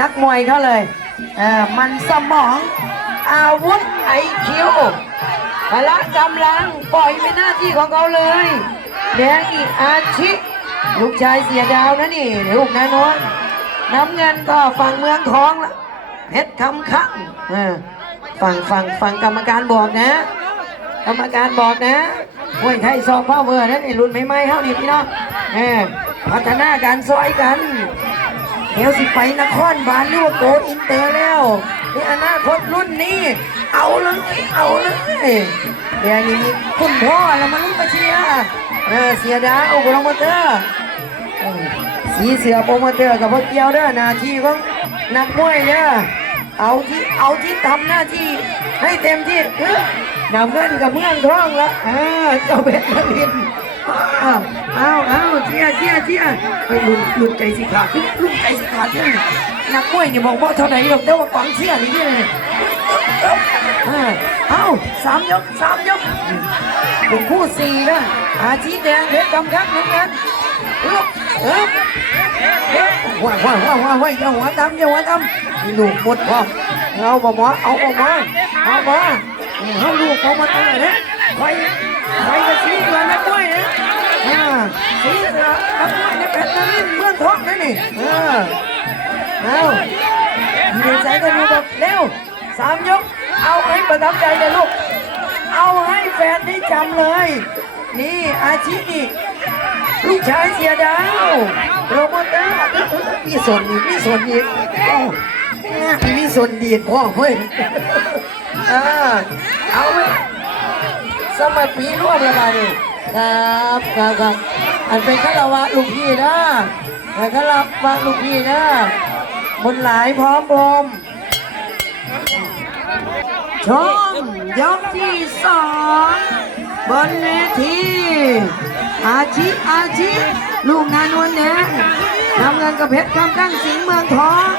นักมวยเขาเลยเออมันสมองอาวุธไอคิวพละกำลังปล่อยเป็นหน้าที่ของเขาเลย แดงอีอาชิลูกชายเสียดาวนะนี่ลูกนายนวลน้ำเงินก็ฝั่งเมืองทองละเพชรคำคังฝั่งฝั่งฝั่งกรรมการบอกนะ กรรมการบอกนะห้วยไทยซอฟต์พาวเวอร์นั่นไอ้รุ่นใหม่ๆเฮานี่พี่น้องเออพัฒนาการซอยกัน เดี๋ยวสิไปนครบาลหรือว่าโกอินเตอร์แล้วในอนาคตรุ่นนี้ เอาเลยเอาเลยเดี๋ยวนี้มีคุณพ่อแล้วมาลุ้นมาเชียร์เออเสียดาวโปรโมเตอร์สีเสือโปรโมเตอร์กับพ่อเกียวเด้อหน้าที่ของนักมวยเด้อเอาที่เอาที่ทำหน้าที่ให้เต็มที่เออนำเงินกับเมืองทองละเออเจ้าเบ็ดนรินทร์อ้า อ้าวอ้าวเชียร์เชียร์เชียร์ไปลุ้นลุ้นใจสิขาดลุ้นใจสิขาดเนี่ยนักมวยเนี่ยบอกว่าเท่าไหร่หรอกแต่ว่าฝังเชียร์นี่เนี่ยเอ้าสามยกสามยกเป็นคู่สี่นะอาชีพแดงเพชรกำคับเหมือนกันเอ๊บเอ๊บเอ๊บว้าวว้าวว้าวว้าวเจ้าหัวดำเจ้าหัวดำลูกหมดพอเอาบ่หมอเอาบ่หมอเอาบ่เอาลูกเขามาตั้งเลยไปไปกับชีเกินนักมวยนะ อ่าสีเสือนักมวยในแผ่นนั้นเมืองทองนั่นนี่เออเอามีเดียใจก็ดูแบบเร็วสามยก เอาให้ประทับใจเลยลูก เอาให้แฟนได้จำเลย นี่อาชีพนี่ลูกชายเสียดาวโปรโมเตอร์มีส่วนอีกมีส่วนอีกเอ้ามีส่วนดีดพ่อเฮ้ยอ่าเอาไว้สมัยปีร่วมแล้วมาดิ ครับครับครับอันเป็นฆราวะลูกพี่นะเป็นฆราวะลูกพี่นะบนหลายพร้อมรมชมยกที่สองบนเวทีอาชิอาชิลูกนานวลแดงทำเงินกับเพชรคำตั้งสิงเมืองทอง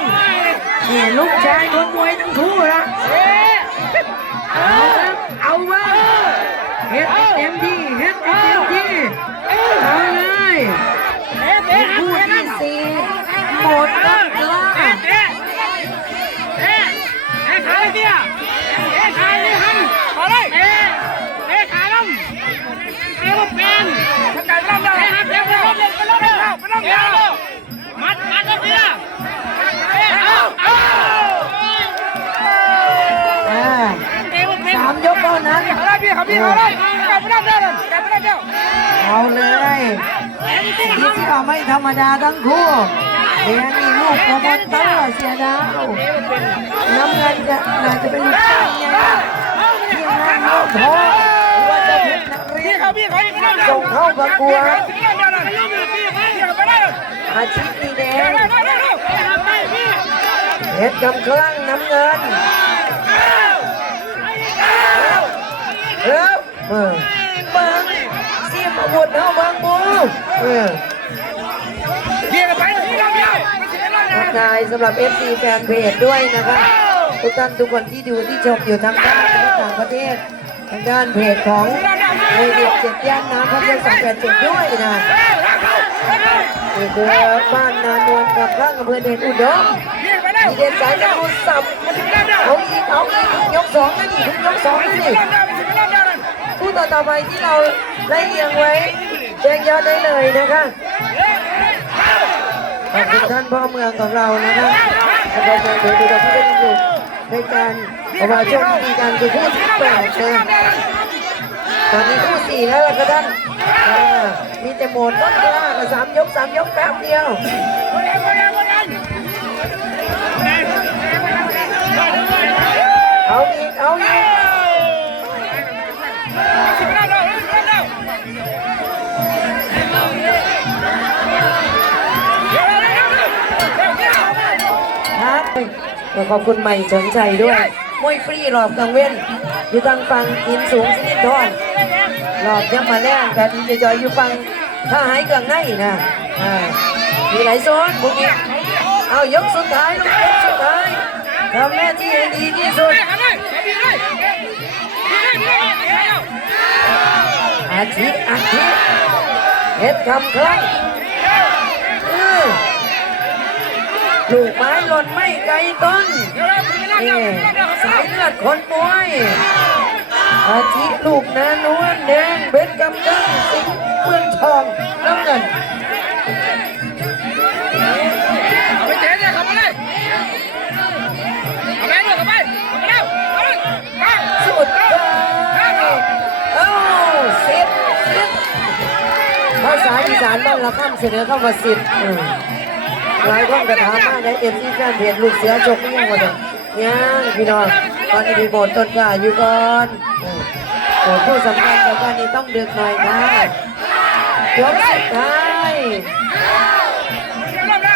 นี่ลูกชายคนมวยทั้งคู่ละเอาละเอามา เฮ็ดให้เต็มที่เฮ็ดให้เต็มที่เอาเลยคู่ที่สี่หมดตั้งกล้าอ่ เอาเลยสีที่อไม่ธรรมดาทั้งคู่แดงนี่ลูกโปรโมเตอร์เสียดาวน้ำเงินจะน่าจะเป็นลูกชายไงที่งานเอาทองว่าจะเพชรนครินทร์ส่งเข้าประกวดอาชีพดีแดงเพชรกำคลั่งน้ำเงิน เฮ้ยเออเบิ้งเสียบอาวุธเอาเบิ้งบูเออทักทายสำหรับ FC แฟนเพจด้วยนะครับทุกท่านทุกคนที่ดูที่ชมอยู่ทางบ้านและต่างประเทศทางด้านเพจของเเด็กเจ็ดย่านน้ำพัทยาสองแปดเจ็ดด้วยนะนี่คือบ้านนานวลกับข้างอำเภอเดชอุดมมีเด่นสายจะเอาสับเอาอีกเอาอีกยกสองนะนี่ถึงยกสองนะนี่ คู่ต่อต่อไปที่เราไล่เรียงไว้แจ้งยอดได้เลยนะคะขอบคุณท่านพ่อเมืองของเรานะครับท่านพ่อเมือดูดูเราที่ได้อยู่ในการเพราะว่าช่วงที่มีการคือคู่ที่แปดนะตอนนี้คู่สี่แล้วล่ะครับท่านมีแต่โหมดต้นกล้ากับสามยกสามยกแป๊บเดียว ขอบคุณใหม่เฉิงชัยด้วยมวยฟรีหลอบกลางเว้น อยู่ทางฝั่งอินสูงสินินทอนหลอบยังมาแรงแต่ดีจะจอยอยู่ฝั่งถ้าหายเกลืองในนะมีหลายโซนพวกนี้เอายกสุดท้ายลูกยกสุดท้ายทำหน้าที่ดีที่สุดอาทิตย์อาทิตย์เฮ็ดคำครั้งเออ ลูกไม้หล่นไม่ไกลต้นนี่สายเลือดคนมวยอาทิลูกนานวลแดงเบ็ดกำจังสิงเมืองทองน้ำเงินเอาไปเจ๊เนี่ยขับมาเลยเอาไปเลยขับไปขับไปเร็วเอาเลยไปสุดท้ายเอ้าสิบสิบภาษาอีสานบ้านละข้ามเสนอเข้ามาสิบ หลายคนกระถามมาในเอ็มที่แฟนเพจลูกเสือจกนี่ยังมาเลยยังพี่น้องตอนนี้มีโบทต้นกล้าอยู่ก่อนโบทผู้สำคัญแต่ว่านี้ต้องเดือดหน่อยนะยกสุดท้ายเปก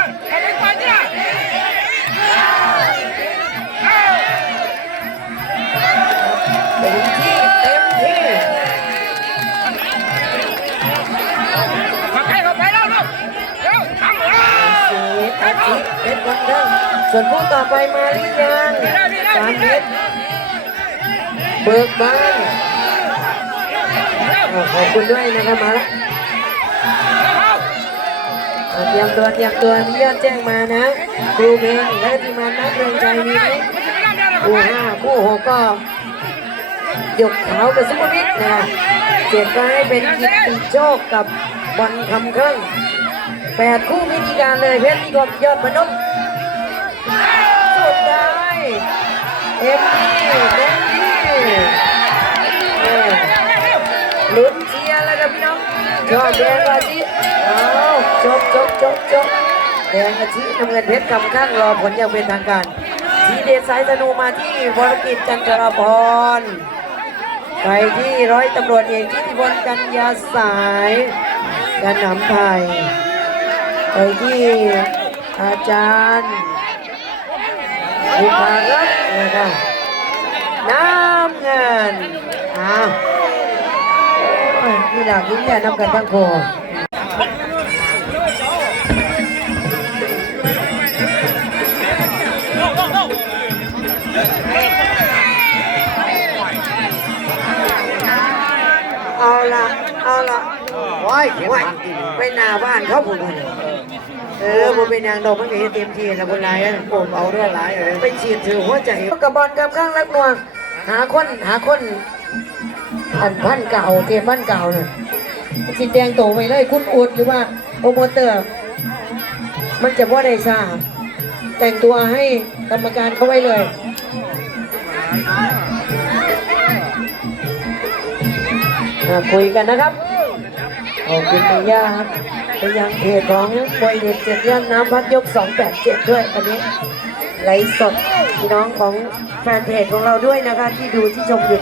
่อนที่ ย์เป็นวันเส่วนผู้ต่อไปมาหรือยังสามเมตรเบิกบานขอบคุณด้วยนะครับมาแล้วเตรียมตัวเตรียมตัวมียอดแจ้งมานะครูเพลงและทีมงานนักเรียนใจมีไหมคู่ห้าคู่หกก็ยกขากับซุปเปอร์มิตรนะเจ็ดก็ให้เป็นกิตติโชคกับบอลคำเครื่องแปดคู่พิธีการเลยเพชรนิคมยอดมนุษย์ สุดท้ายเอ็มี่เอมนี่ลุ้นเชียร์แล้วกันพี่น้องยอดแดงอาชีเอาจบจบจบจบแดงอาชีน้ำเงินเพชรกำข้างรอผลอย่างเป็นทางการทีเด็ดสายธนูมาที่วรกิจจันทรพรไปที่ร้อยตำรวจเอกทิติพลกัญญาสายกันหนำไทยไปที่อาจารย์ บุภารัตน์นะครับน้ำเงินอ้าวโอ้ยมีหลักยิ่งใหญ่นำกันทั้งโคเอาละเอาละว้ายว้ายไปหน้าบ้านเขาพูด เออบ่เป็นนางดอกมันก็เฮ็ดเต็มที่แล้วคนหลายโอ้เอาเรื่องหลายเออไปฉีดถือหัวใจกับบอลกับข้างรักนวงหาคนหาคนอันพันเก่าเตรียมพันเก่าน่ะสิแดงโตไปเลย คุณอวดหรือว่าโปรโมเตอร์ มันจะว่าได้ทราบแต่งตัวให้กรรมการเขาไว้เลยมาคุยกันนะครับขอบคุณเป็นย่าครับ เป็นยังเพจของบอยเด็ดเจ็ดย่านน้ำพัดยก 287 ด้วยอันนี้ไลฟ์สดพี่น้องของแฟนเพจของเราด้วยนะคะ ที่ดูที่ชมอยู่